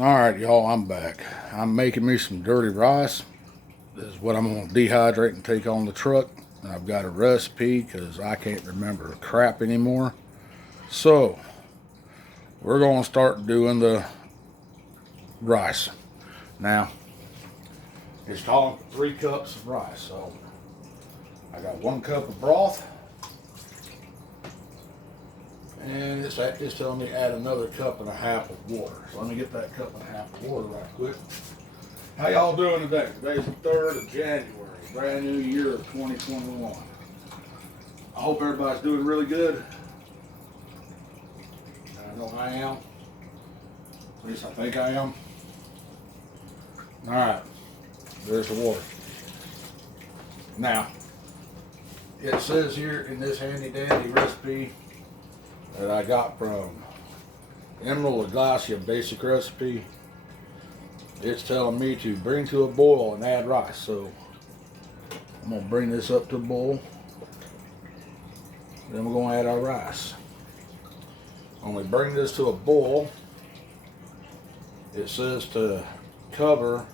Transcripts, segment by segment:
Alright y'all, I'm back. I'm making me some dirty rice. This is what I'm going to dehydrate and take on the truck. And I've got a recipe because I can't remember crap anymore. So, we're going to start doing the rice. Now, it's calling for 3 cups of rice. So, I got 1 cup of broth. And it's telling me to add another 1.5 cups of water. So let me get that 1.5 cups of water right quick. How y'all doing today? Today's the 3rd of January, brand new year of 2021. I hope everybody's doing really good. I know I am. At least I think I am. Alright, there's the water. Now, it says here in this handy dandy recipe that I got from Emerald Lagacia Basic Recipe, it's telling me to bring to a boil and add rice. So I'm going to bring this up to a boil. Then we're going to add our rice. When we bring this to a boil, it says to cover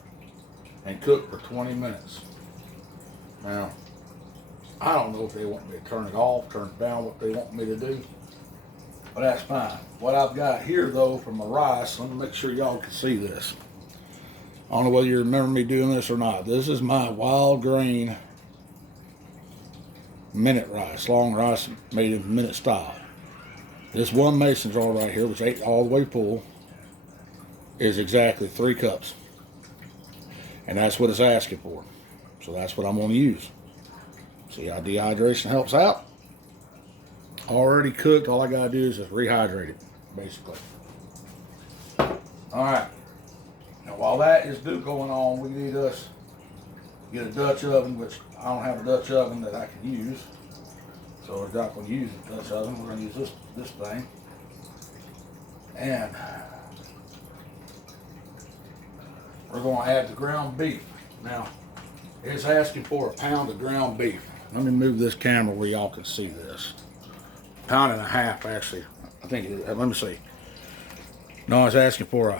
and cook for 20 minutes. Now, I don't know if they want me to turn it off, turn it down, what they want me to do. But that's fine. What I've got here though for my rice, let me make sure y'all can see this. I don't know whether you remember me doing this or not. This is my wild grain minute rice, long rice made in minute style. This one mason jar right here, which ain't all the way full, is exactly 3 cups. And that's what it's asking for. So that's what I'm going to use. See how dehydration helps out? Already cooked, all I gotta do is just rehydrate it, basically. Alright, now while that is going on, we need us to get a Dutch oven, which I don't have a Dutch oven that I can use. So we're not going to use a Dutch oven, we're going to use this thing. And we're going to add the ground beef. Now, it's asking for 1 pound of ground beef. Let me move this camera where y'all can see this. 1.5 pounds actually. I think it is. Let me see. No, it's asking for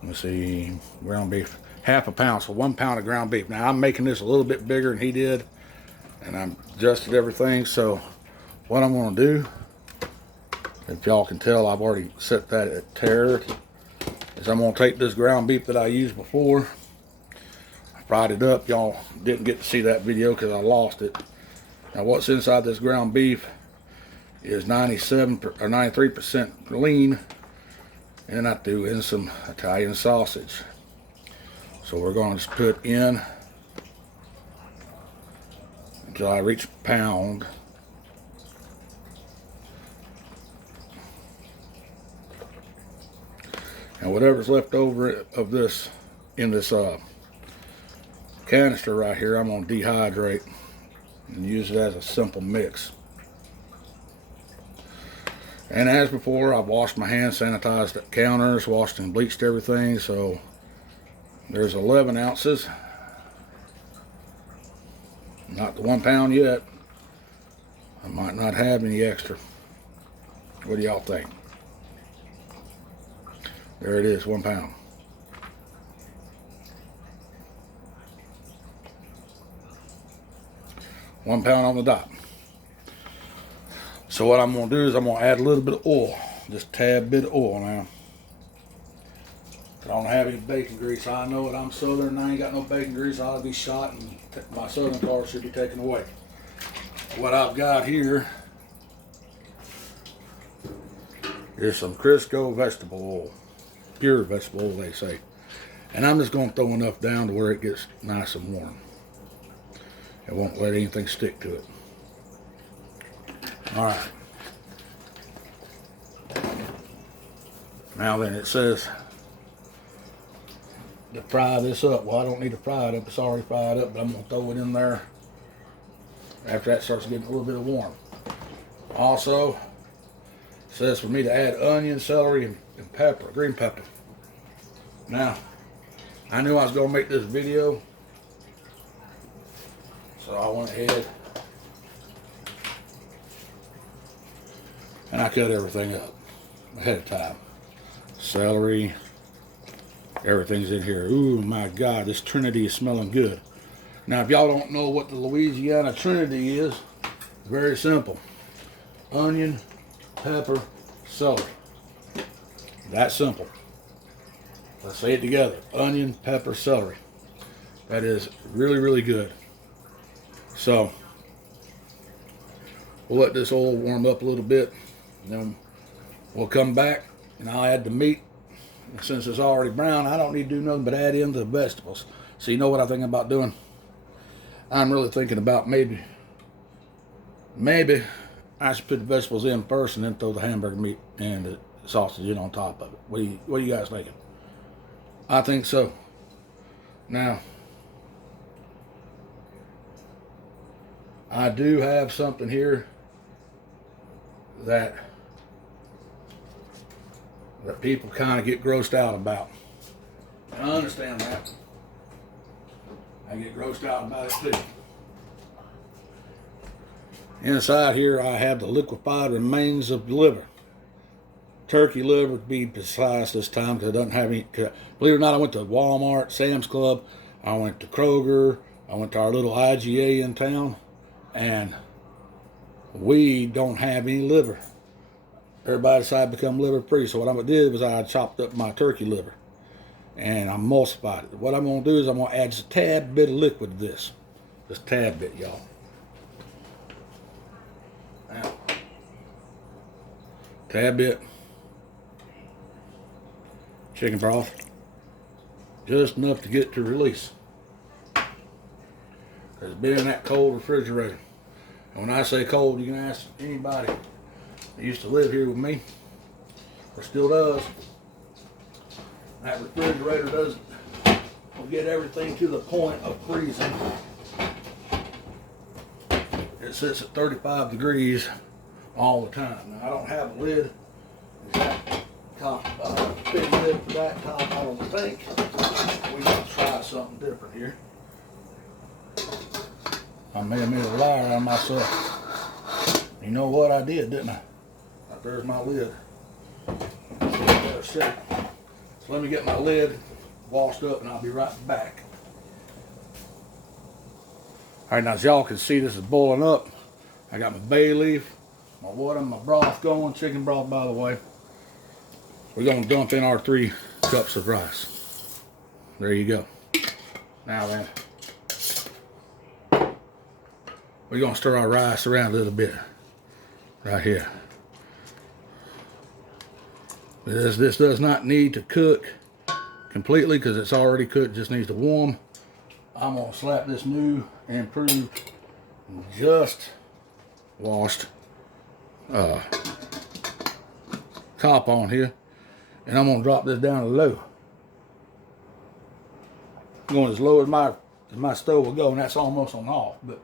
let me see, ground beef. 1/2 pound, so 1 pound of ground beef. Now I'm making this a little bit bigger than he did, and I'm adjusted everything. So what I'm going to do, if y'all can tell, I've already set that at tare, is I'm going to take this ground beef that I used before. I fried it up. Y'all didn't get to see that video because I lost it. Now what's inside this ground beef is 97 or 93% lean, and I threw in some Italian sausage. So we're going to just put in until I reach 1 pound. And whatever's left over of this in this canister right here, I'm going to dehydrate and use it as a simple mix. And as before, I've washed my hands, sanitized the counters, washed and bleached everything. So there's 11 ounces. Not the 1 pound yet. I might not have any extra. What do y'all think? There it is, 1 pound. £1 on the dot. So what I'm going to do is I'm going to add a little bit of oil, just a tad bit of oil now. I don't have any bacon grease. I know it. I'm Southern and I ain't got no bacon grease. I'll be shot and my Southern card should be taken away. What I've got here is some Crisco vegetable oil, pure vegetable oil they say. And I'm just going to throw enough down to where it gets nice and warm. It won't let anything stick to it. All right. Now then, it says to fry this up. Well, I don't need to fry it up. It's already fried up, but I'm going to throw it in there after that starts getting a little bit warm. Also, it says for me to add onion, celery, and pepper, green pepper. Now, I knew I was going to make this video, so I went ahead and I cut everything up ahead of time. celery. Everything's in here. Ooh, my God, this Trinity is smelling good. Now, if y'all don't know what the Louisiana Trinity is, very simple. Onion, pepper, celery. That simple. Let's say it together. Onion, pepper, celery. That is really, really good. So, we'll let this oil warm up a little bit. And then we'll come back and I'll add the meat. And since it's already brown, I don't need to do nothing but add in the vegetables. So you know what I'm thinking about doing? I'm really thinking about maybe I should put the vegetables in first and then throw the hamburger meat and the sausage in on top of it. What are you guys thinking? I think so. Now, I do have something here that people kind of get grossed out about. And I understand that. I get grossed out about it too. Inside here I have the liquefied remains of liver. Turkey liver to be precise this time, because it doesn't have any. Believe it or not, I went to Walmart, Sam's Club, I went to Kroger, I went to our little IGA in town, and we don't have any liver. Everybody decided to become liver free. So what I did was I chopped up my turkey liver and I emulsified it. What I'm going to do is I'm going to add just a tad bit of liquid to this. Just a tad bit, y'all. Now, tad bit. Chicken broth. Just enough to get it to release. It's been in that cold refrigerator. And when I say cold, you can ask anybody that used to live here with me, or still does. That refrigerator doesn't get everything to the point of freezing. It sits at 35 degrees all the time. Now, I don't have a lid. Exact top, big lid for that top, I don't think. We're going to try something different here. I may have made a liar out of myself. You know what I did, didn't I? There's my lid. So let me get my lid washed up and I'll be right back. Alright, now as y'all can see, this is boiling up. I got my bay leaf, my water, my broth going, chicken broth by the way. We're going to dump in our 3 cups of rice. There you go. Now then, we're going to stir our rice around a little bit. Right here. This does not need to cook completely because it's already cooked, just needs to warm. I'm going to slap this new and improved, just washed top on here, and I'm going to drop this down to low. I'm going as low as my stove will go, and that's almost on off, but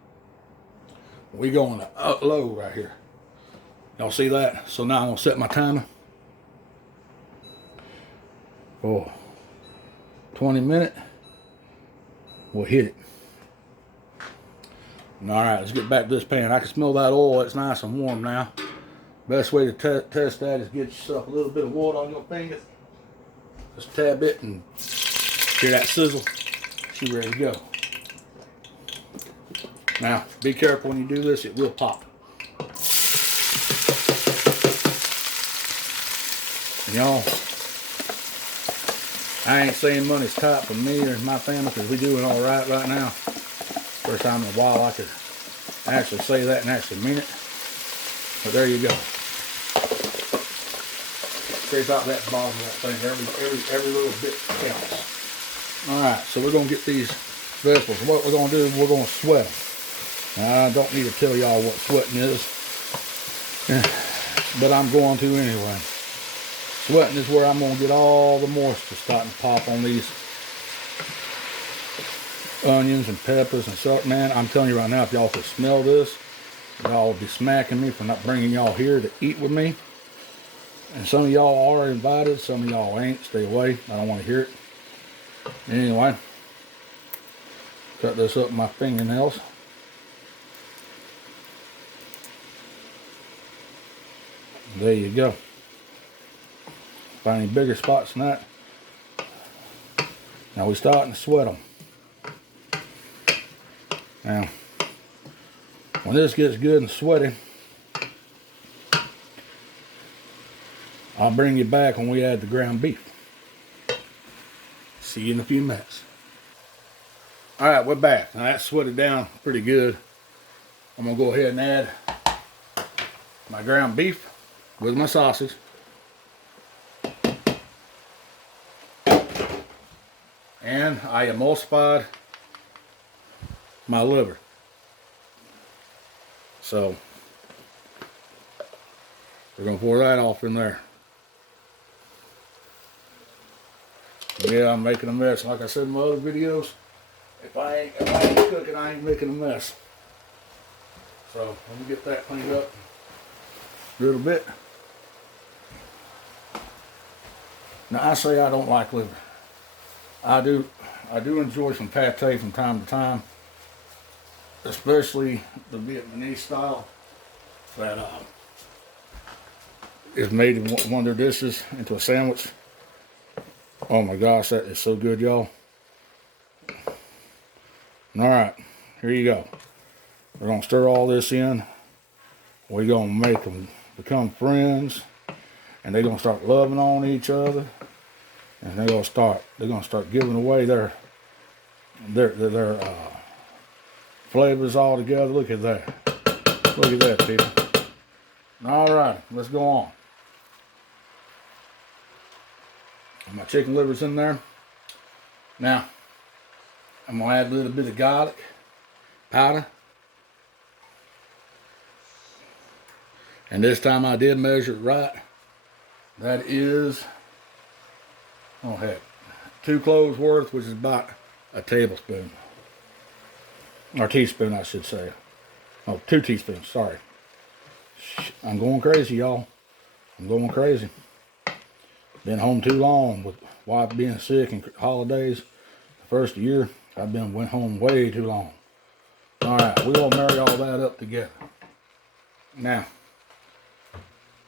we're going to low right here. Y'all see that? So now I'm going to set my timer for 20 minutes. We'll hit it. Alright, let's get back to this pan. I can smell that oil. It's nice and warm now. Best way to test that is get yourself a little bit of water on your finger. Just a tad bit, and hear that sizzle. She's ready to go. Now, be careful when you do this, it will pop. And y'all, I ain't saying money's tight for me or my family because we're doing all right now. First time in a while I could actually say that and actually mean it. But there you go. Scrape out that bottom of that thing. Every little bit counts. All right, so we're gonna get these vegetables. What we're gonna do is we're gonna sweat them. Now, I don't need to tell y'all what sweating is, but I'm going to anyway. Sweating is where I'm going to get all the moisture starting to pop on these onions and peppers and stuff. Man, I'm telling you right now, if y'all could smell this, y'all would be smacking me for not bringing y'all here to eat with me. And some of y'all are invited, some of y'all ain't. Stay away. I don't want to hear it. Anyway, cut this up with my fingernails. There you go. Find any bigger spots than that. Now we're starting to sweat them. Now, when this gets good and sweaty, I'll bring you back when we add the ground beef. See you in a few minutes. All right, we're back. Now that's sweated down pretty good. I'm gonna go ahead and add my ground beef with my sausage. And I emulsified my liver. So we're gonna pour that off in there. Yeah, I'm making a mess. Like I said in my other videos, if I ain't cooking, I ain't making a mess. So let me get that cleaned up a little bit. Now I say I don't like liver. I do enjoy some pate from time to time, especially the Vietnamese style that is made in one of their dishes into a sandwich. Oh my gosh, that is so good, y'all. All right, here you go. We're gonna stir all this in. We're gonna make them become friends, and they're gonna start loving on each other, and they're gonna start giving away their flavors all together. Look at that. Look at that, people. All right, let's go on. My chicken liver's in there. Now, I'm gonna add a little bit of garlic powder. And this time I did measure it right. That is, oh heck, 2 cloves worth, which is about a tablespoon. Or teaspoon, I should say. Oh, 2 teaspoons, sorry. I'm going crazy, y'all. I'm going crazy. Been home too long with wife being sick and holidays. The first year, went home way too long. All right, we're gonna marry all that up together. Now,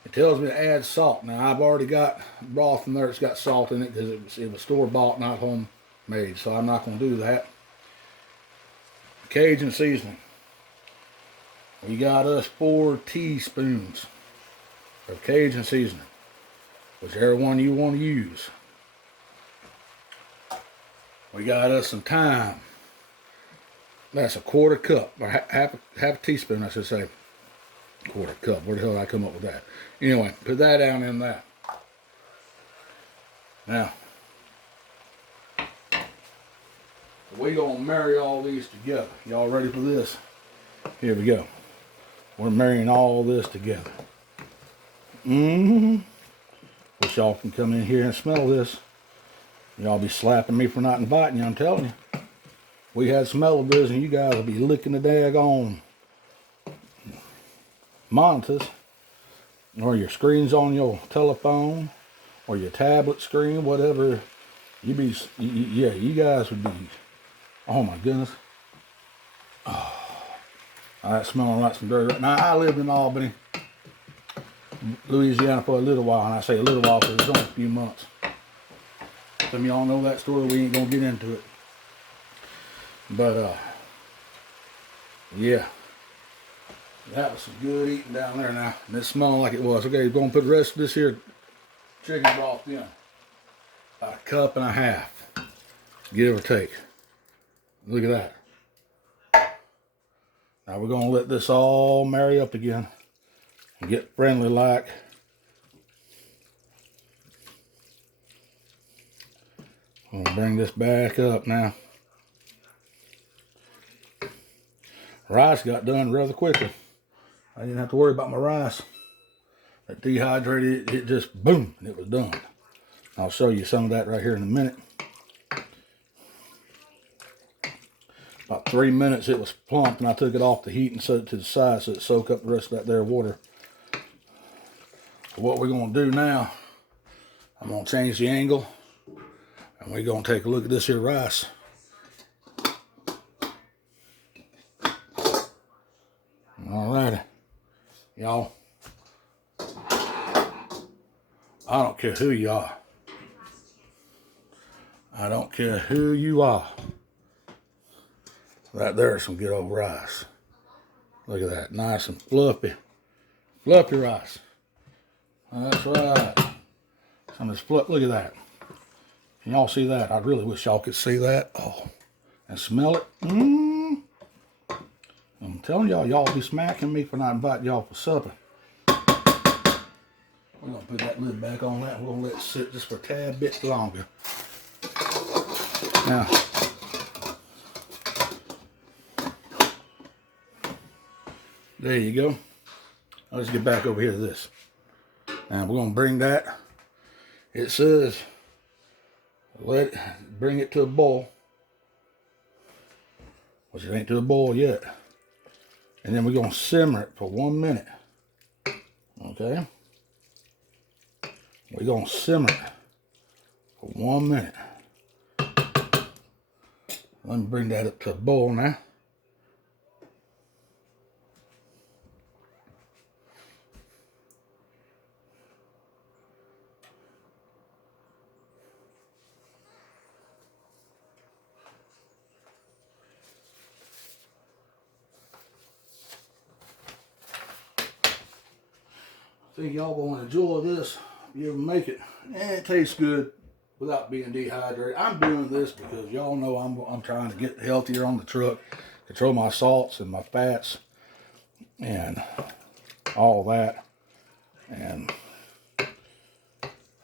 it tells me to add salt. Now, I've already got broth in there that's got salt in it because it was store-bought, not homemade, so I'm not gonna do that. Cajun seasoning. We got us 4 teaspoons of Cajun seasoning, whichever one you want to use. We got us some thyme. That's a 1/4 cup, or half a teaspoon, I should say. 1/4 cup. Where the hell did I come up with that? Anyway, put that down in that. Now, we're gonna marry all these together. Y'all ready for this? Here we go. We're marrying all this together. Wish y'all can come in here and smell this. Y'all be slapping me for not inviting you, I'm telling you. We had smell-o-vision, and you guys will be licking the daggone monitors, or your screens on your telephone, or your tablet screen, whatever. You guys would be, oh my goodness. Oh, that's smelling like some dirt right now. I lived in Albany, Louisiana for a little while, and I say a little while because it's only a few months. Some of y'all know that story, we ain't gonna get into it. But yeah, that was some good eating down there now. And it's smelling like it was. Okay, we're gonna put the rest of this here chicken broth in. About 1.5 cups, give or take. Look at that. Now we're gonna let this all marry up again and get friendly like. I'm gonna bring this back up now. Rice got done rather quickly. I didn't have to worry about my rice. That dehydrated, it just boom, and it was done. I'll show you some of that right here in a minute. About 3 minutes it was plump, and I took it off the heat and set it to the side so it soaked up the rest of that there water. So what we're gonna do now, I'm gonna change the angle, and we're gonna take a look at this here rice. Alrighty, y'all. I don't care who you are. I don't care who you are. Right there is some good old rice. Look at that, nice and fluffy. Fluffy rice. That's right. Some of this fluff, look at that. Can y'all see that? I really wish y'all could see that. Oh, and smell it. I'm telling y'all, y'all be smacking me for not inviting y'all for supper. We're gonna put that lid back on that. We're gonna let it sit just for a tad bit longer. Now, there you go. Let's get back over here to this. Now we're gonna bring that. It says, bring it to a boil. Which it ain't to a boil yet. And then we're gonna simmer it for 1 minute. Okay? We're gonna simmer it for 1 minute. Let me bring that up to a boil now. I think y'all gonna enjoy this if you ever make it. And it tastes good without being dehydrated. I'm doing this because y'all know I'm trying to get healthier on the truck, control my salts and my fats and all that, and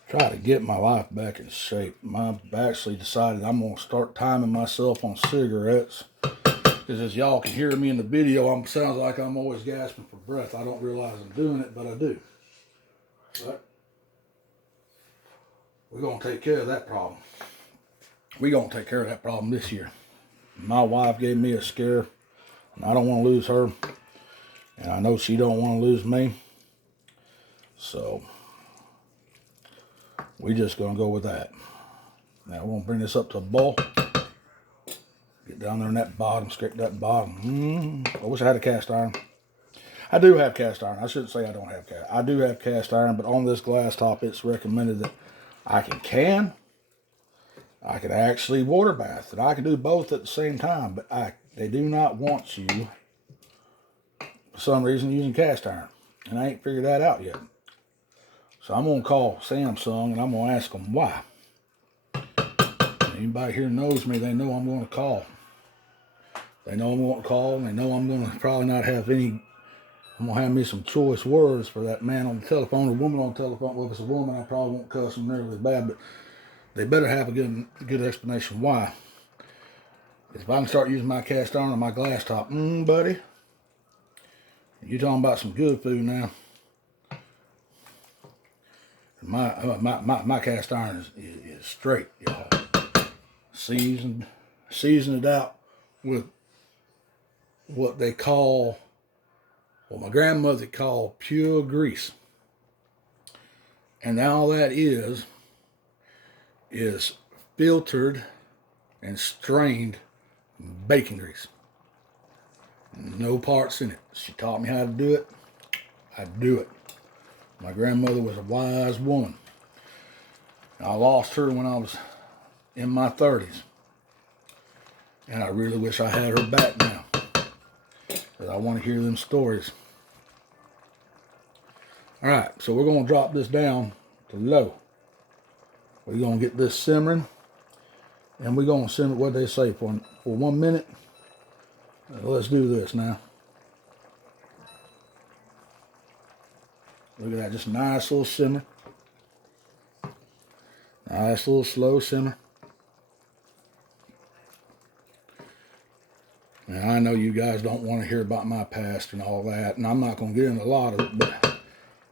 try to get my life back in shape. I've actually decided I'm gonna start timing myself on cigarettes, because as y'all can hear me in the video, sounds like I'm always gasping for breath. I don't realize I'm doing it, but I do. But we're going to take care of that problem. We're going to take care of that problem this year. My wife gave me a scare, and I don't want to lose her. And I know she don't want to lose me. So, we're just going to go with that. Now, we're going to bring this up to a boil. Get down there in that bottom, scrape that bottom. I wish I had a cast iron. I do have cast iron. I shouldn't say I don't have cast iron. I do have cast iron, but on this glass top, it's recommended that I can actually water bath, and I can do both at the same time, but they do not want you, for some reason, using cast iron, and I ain't figured that out yet. So I'm going to call Samsung, and I'm going to ask them why. Anybody here knows me, they know I'm going to call. They know I'm going to call, and they know I'm going to probably not have any. I'm going to have me some choice words for that man on the telephone or woman on the telephone. Well, if it's a woman, I probably won't cuss them really bad, but they better have a good explanation why. If I can start using my cast iron on my glass top, buddy, you're talking about some good food now. My cast iron is straight, y'all. Seasoned it out with what they call, what my grandmother called pure grease. And all that is filtered and strained bacon grease. No parts in it. She taught me how to do it. I do it. My grandmother was a wise woman. I lost her when I was in my 30s. And I really wish I had her back now. Because I want to hear them stories. Alright, so we're going to drop this down to low. We're going to get this simmering. And we're going to simmer, what they say, for 1 minute. Let's do this now. Look at that, just a nice little simmer. Nice little slow simmer. Now, I know you guys don't want to hear about my past and all that, and I'm not going to get into a lot of it, but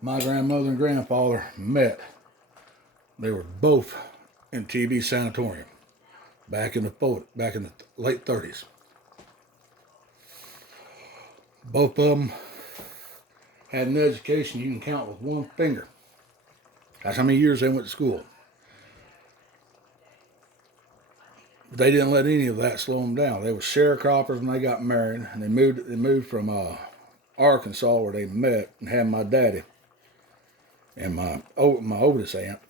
my grandmother and grandfather met. They were both in TB sanatorium back in the late 30s. Both of them had an education you can count with one finger. That's how many years they went to school. But they didn't let any of that slow them down. They were sharecroppers when they got married, and they moved from Arkansas, where they met and had my daddy and my oldest aunt,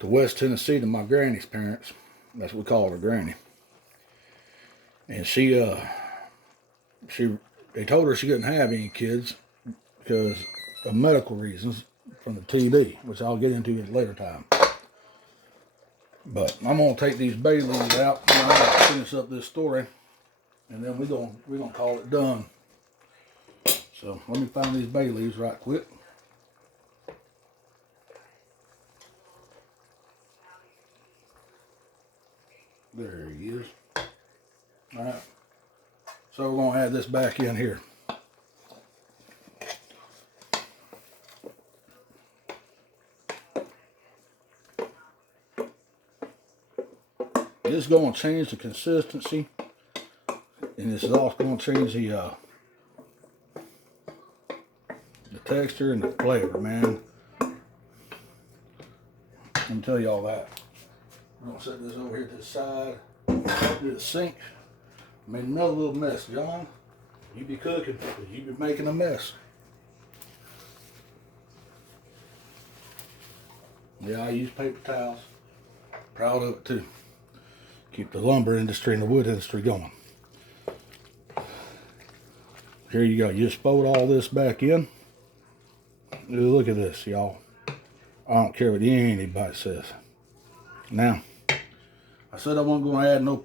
to West Tennessee to my granny's parents. That's what we call her, Granny. And they told her she couldn't have any kids because of medical reasons from the TB, which I'll get into at a later time. But I'm gonna take these bay leaves out and I'm gonna finish up this story, and then we're gonna call it done. So let me find these bay leaves right quick. There he is. All right. So we're gonna add this back in here. This is going to change the consistency, and this is also going to change the texture and the flavor, man. Let me tell you all that. I'm going to set this over here to the side, to the sink. Made another little mess, John. You be cooking, you be making a mess. Yeah, I use paper towels. Proud of it too. Keep the lumber industry and the wood industry going. Here you go. You just fold all this back in. Look at this, y'all. I don't care what anybody says. Now, I said I wasn't going to add no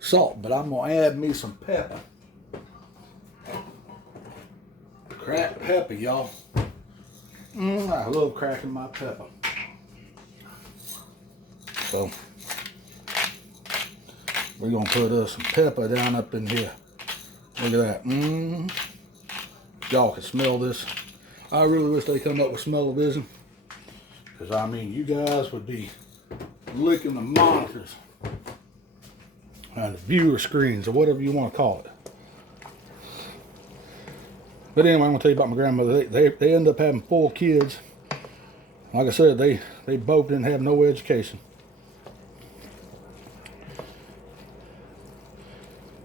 salt, but I'm going to add me some pepper. Cracked pepper, y'all. I love cracking my pepper. So we're gonna put some pepper down up in here. Look at that. Y'all can smell this. I really wish they come up with smell-o-vision, because I mean, you guys would be licking the monitors and the viewer screens or whatever you want to call it. But anyway, I'm gonna tell you about my grandmother. They ended up having 4 kids. Like I said, they both didn't have no education.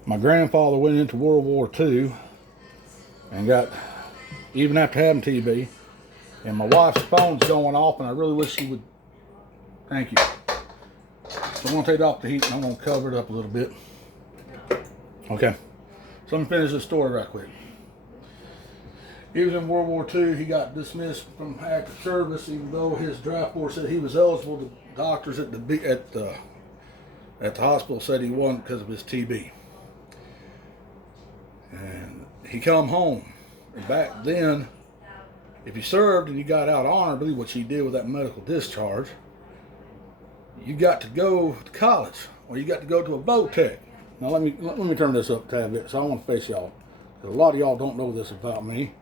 My grandfather went into World War II and got, even after having TB, and my wife's phone's going off, and I really wish she would, thank you. So I'm gonna take it off the heat and I'm gonna cover it up a little bit. Okay, so I'm gonna finish this story right quick. He was in World War II. He got dismissed from active service, even though his draft board said he was eligible. The doctors at the hospital said he wasn't because of his TB. And he come home. And back then, if you served and you got out honorably, which he did with that medical discharge, you got to go to college, or you got to go to a vo-tech. Now let me turn this up a tad bit, so I want to face y'all. A lot of y'all don't know this about me.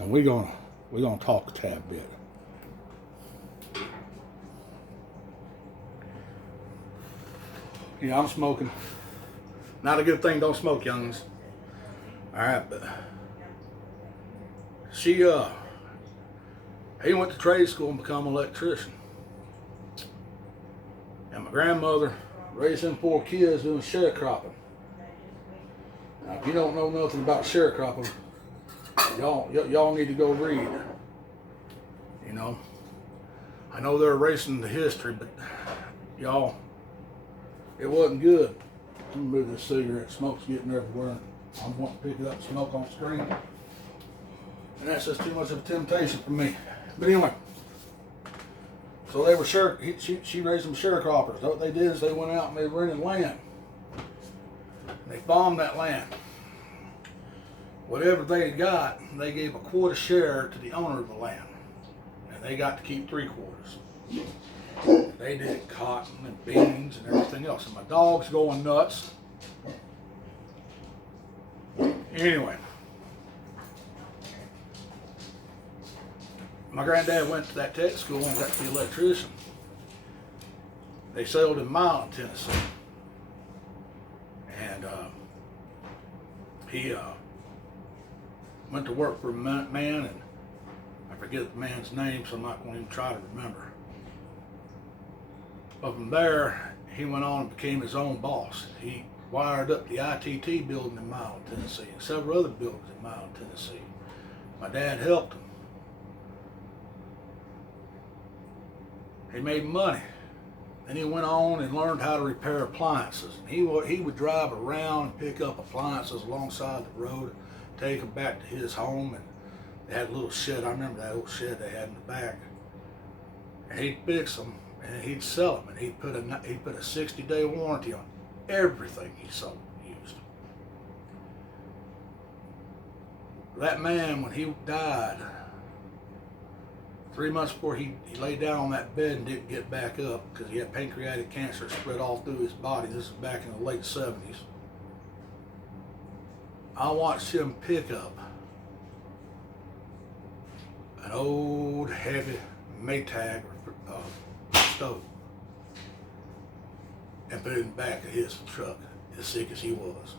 And we're gonna talk a tad bit. Yeah, I'm smoking. Not a good thing. Don't smoke, youngins. All right, but he went to trade school and become an electrician. And my grandmother raised him 4 kids doing sharecropping. Now, if you don't know nothing about sharecropping, y'all need to go read. You know, I know they're erasing the history, but y'all, it wasn't good. Let me move this cigarette. Smoke's getting everywhere. I want to pick it up, smoke on screen, and that's just too much of a temptation for me. But anyway, so they were she raised them sharecroppers. What they did is they went out and they rented land. They farmed that land. Whatever they got, they gave a quarter share to the owner of the land, and they got to keep 3/4. They did cotton and beans and everything else, and my dog's going nuts. Anyway, my granddad went to that tech school and got to be an electrician. They settled in Makin, Tennessee, and he went to work for a man, and I forget the man's name, so I'm not going to even try to remember. But from there, he went on and became his own boss. He wired up the ITT building in Makin, Tennessee, and several other buildings in Makin, Tennessee. My dad helped him. He made money. Then he went on and learned how to repair appliances. He would drive around and pick up appliances alongside the road, take them back to his home, and they had a little shed. I remember that old shed they had in the back. And he'd fix them and he'd sell them, and he'd put a 60-day warranty on everything he sold, used. That man, when he died, 3 months before he laid down on that bed and didn't get back up because he had pancreatic cancer spread all through his body. This is back in the late 70s. I watched him pick up an old heavy Maytag stove and put it in the back of his truck, as sick as he was.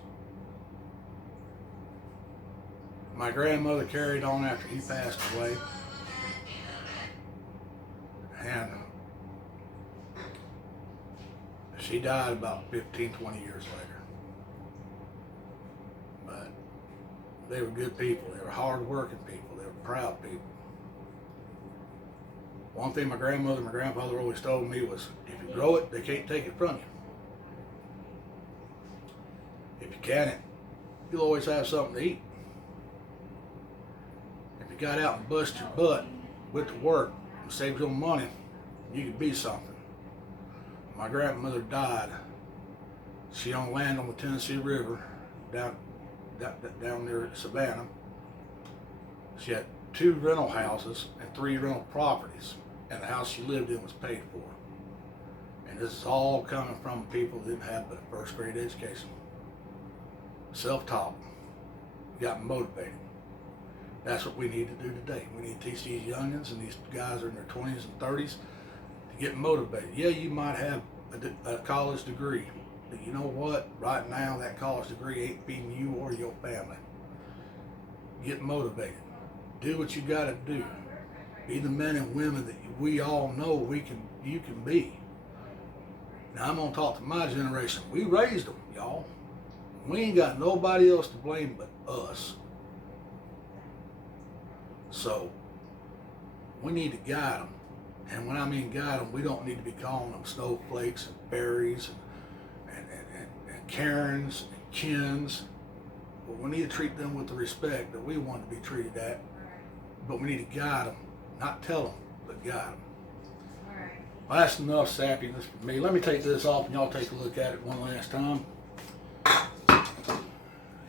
My grandmother carried on after he passed away. And she died about 15, 20 years later. But they were good people. They were hard-working people. They were proud people. One thing my grandmother and my grandfather always told me was, if you grow it, they can't take it from you. If you can it, you'll always have something to eat. If you got out and bust your butt with the work, save your money, you could be something. My grandmother died. She on land on the Tennessee River, down near Savannah. She had 2 rental houses and 3 rental properties, and the house she lived in was paid for. And this is all coming from people that didn't have but a first grade education. Self-taught, got motivated. That's what we need to do today. We need to teach these youngins and these guys are in their 20s and 30s to get motivated. Yeah, you might have a college degree, but you know what? Right now, that college degree ain't feeding you or your family. Get motivated. Do what you got to do. Be the men and women that we all know you can be. Now, I'm going to talk to my generation. We raised them, y'all. We ain't got nobody else to blame but us. So, we need to guide them. And when I mean guide them, we don't need to be calling them snowflakes and fairies and Karens and Kens. But we need to treat them with the respect that we want to be treated at. But we need to guide them. Not tell them, but guide them. Well, that's enough sappiness for me. Let me take this off and y'all take a look at it one last time.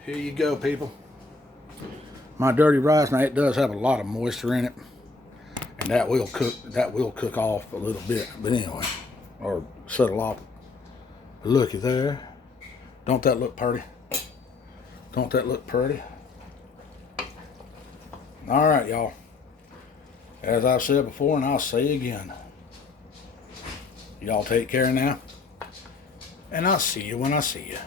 Here you go, people. My dirty rice, now it does have a lot of moisture in it, and that will cook off a little bit, but anyway, or settle off. Looky there. Don't that look pretty? Don't that look pretty? All right, y'all. As I've said before, and I'll say again, y'all take care now, and I'll see you when I see you.